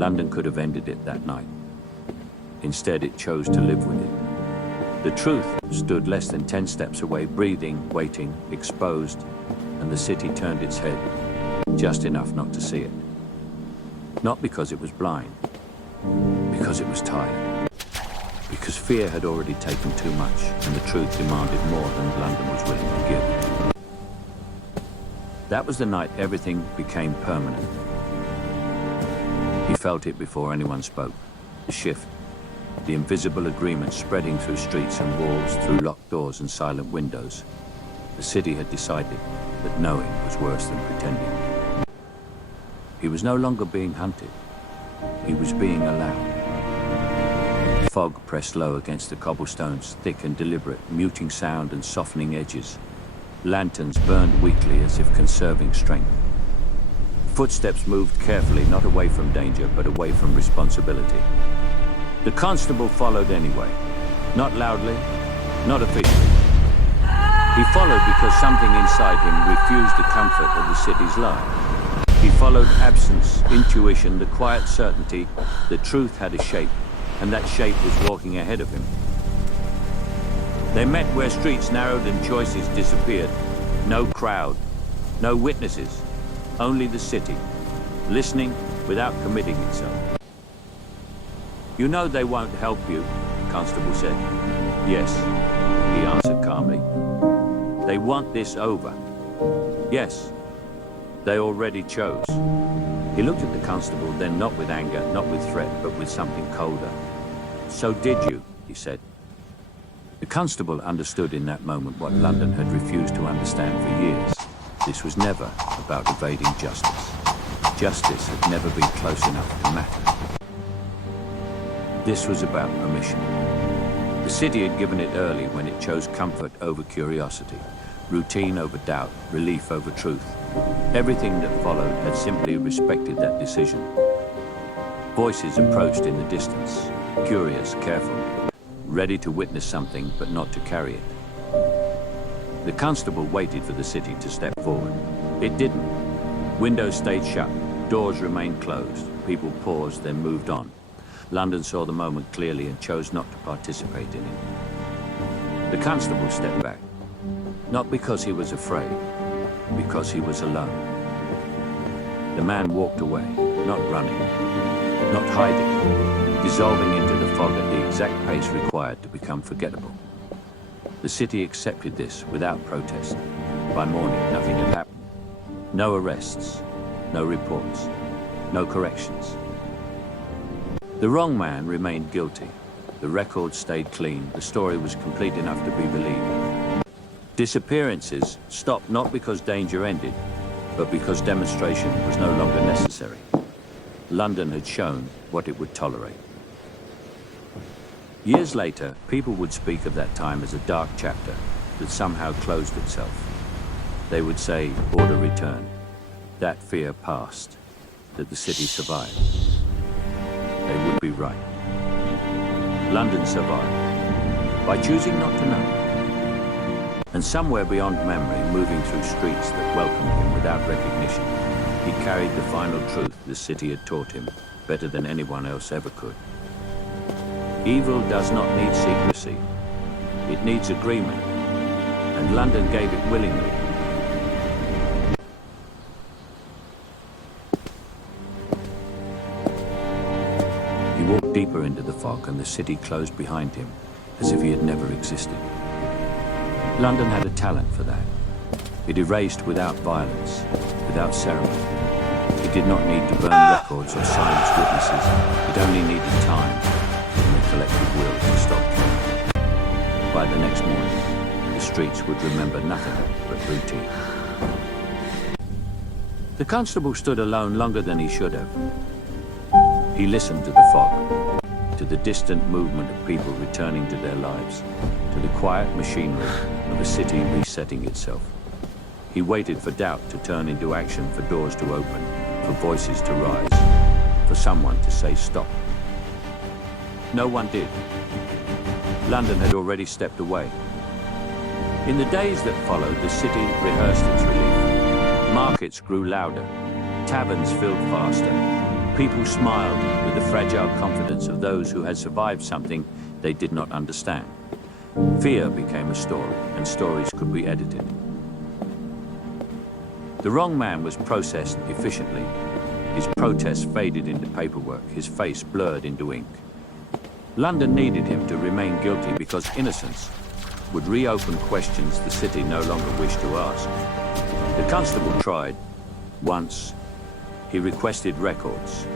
London could have ended it that night. Instead, it chose to live with it. The truth stood less than 10 steps away, breathing, waiting, exposed, and the city turned its head, just enough not to see it. Not because it was blind, because it was tired. Because fear had already taken too much, and the truth demanded more than London was willing to give. That was the night everything became permanent. He felt it before anyone spoke. The shift, the invisible agreement spreading through streets and walls, through locked doors and silent windows. The city had decided that knowing was worse than pretending. He was no longer being hunted. He was being allowed. Fog pressed low against the cobblestones, thick and deliberate, muting sound and softening edges. Lanterns burned weakly as if conserving strength. Footsteps moved carefully, not away from danger, but away from responsibility. The constable followed anyway. Not loudly, not officially. He followed because something inside him refused the comfort of the city's lie. He followed absence, intuition, the quiet certainty that truth had a shape, and that shape was walking ahead of him. They met where streets narrowed and choices disappeared. No crowd, no witnesses, only the city, listening without committing itself. "You know they won't help you," the constable said. "Yes," he answered calmly. "They want this over." "Yes, they already chose." He looked at the constable, then not with anger, not with threat, but with something colder. "So did you," he said. The constable understood in that moment what London had refused to understand for years. This was never about evading justice. Justice had never been close enough to matter. This was about permission. The city had given it early when it chose comfort over curiosity, routine over doubt, relief over truth. Everything that followed had simply respected that decision. Voices approached in the distance, curious, careful, ready to witness something but not to carry it. The constable waited for the city to step forward. It didn't. Windows stayed shut, doors remained closed, people paused, then moved on. London saw the moment clearly and chose not to participate in it. The constable stepped back, not because he was afraid, because he was alone. The man walked away, not running, not hiding, dissolving into the fog at the exact pace required to become forgettable. The city accepted this without protest. By morning, nothing had happened. No arrests, no reports, no corrections. The wrong man remained guilty. The record stayed clean. The story was complete enough to be believed. Disappearances stopped not because danger ended, but because demonstration was no longer necessary. London had shown what it would tolerate. Years later, people would speak of that time as a dark chapter that somehow closed itself. They would say order returned, that fear passed, that the city survived. They would be right. London survived by choosing not to know. And somewhere beyond memory, moving through streets that welcomed him without recognition, he carried the final truth the city had taught him better than anyone else ever could. Evil does not need secrecy. It needs agreement. And London gave it willingly. He walked deeper into the fog and the city closed behind him, as if he had never existed. London had a talent for that. It erased without violence, without ceremony. It did not need to burn records or silence witnesses. It only needed time and the collective will to stop killing. By the next morning, the streets would remember nothing but routine. The constable stood alone longer than he should have. He listened to the fog, to the distant movement of people returning to their lives, to the quiet machinery of a city resetting itself. He waited for doubt to turn into action, for doors to open, for voices to rise, for someone to say stop. No one did. London had already stepped away. In the days that followed, the city rehearsed its relief. Markets grew louder, taverns filled faster, People smiled with the fragile confidence of those who had survived something they did not understand. Fear became a story, and stories could be edited. The wrong man was processed efficiently. His protest faded into paperwork, his face blurred into ink. London needed him to remain guilty because innocence would reopen questions the city no longer wished to ask. The constable tried. Once, he requested records.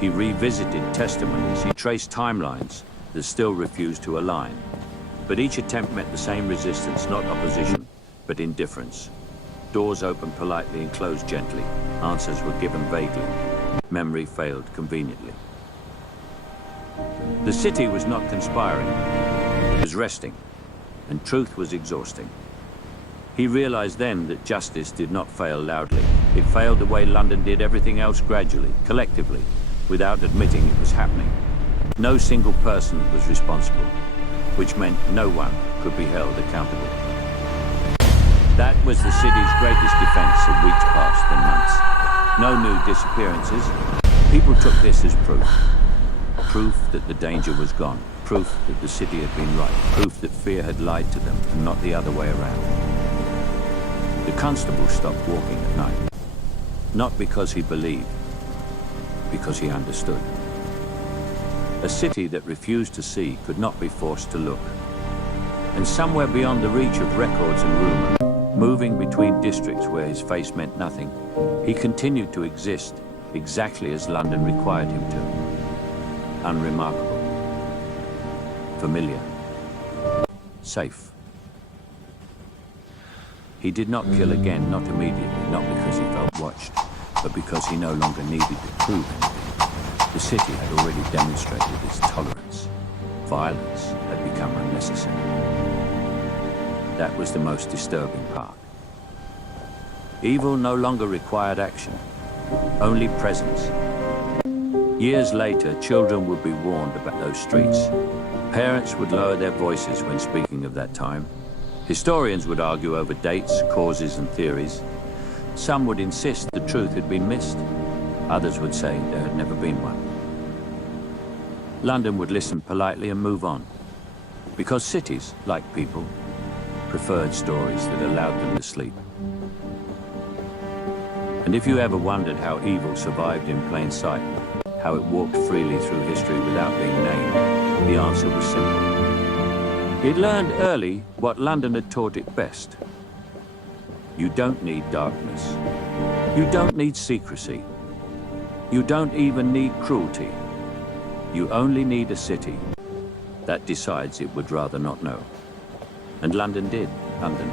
He revisited testimonies. He traced timelines that still refused to align. But each attempt met the same resistance, not opposition, but indifference. Doors opened politely and closed gently. Answers were given vaguely. Memory failed conveniently. The city was not conspiring. It was resting, and truth was exhausting. He realized then that justice did not fail loudly. It failed the way London did everything else gradually, collectively, without admitting it was happening. No single person was responsible, which meant no one could be held accountable. That was the city's greatest defense in weeks past and months. No new disappearances. People took this as proof. Proof that the danger was gone. Proof that the city had been right. Proof that fear had lied to them and not the other way around. The constable stopped walking at night. Not because he believed, because he understood. A city that refused to see could not be forced to look. And somewhere beyond the reach of records and rumor, moving between districts where his face meant nothing, he continued to exist exactly as London required him to. Unremarkable. Familiar. Safe. He did not kill again, not immediately, not because he felt watched, but because he no longer needed to prove anything. The city had already demonstrated its tolerance. Violence had become unnecessary. That was the most disturbing part. Evil no longer required action, only presence. Years later, children would be warned about those streets. Parents would lower their voices when speaking of that time. Historians would argue over dates, causes, and theories. Some would insist the truth had been missed. Others would say there had never been one. London would listen politely and move on. Because cities, like people, preferred stories that allowed them to sleep. And if you ever wondered how evil survived in plain sight, how it walked freely through history without being named, the answer was simple. It learned early what London had taught it best. You don't need darkness. You don't need secrecy. You don't even need cruelty. You only need a city that decides it would rather not know. And London did. London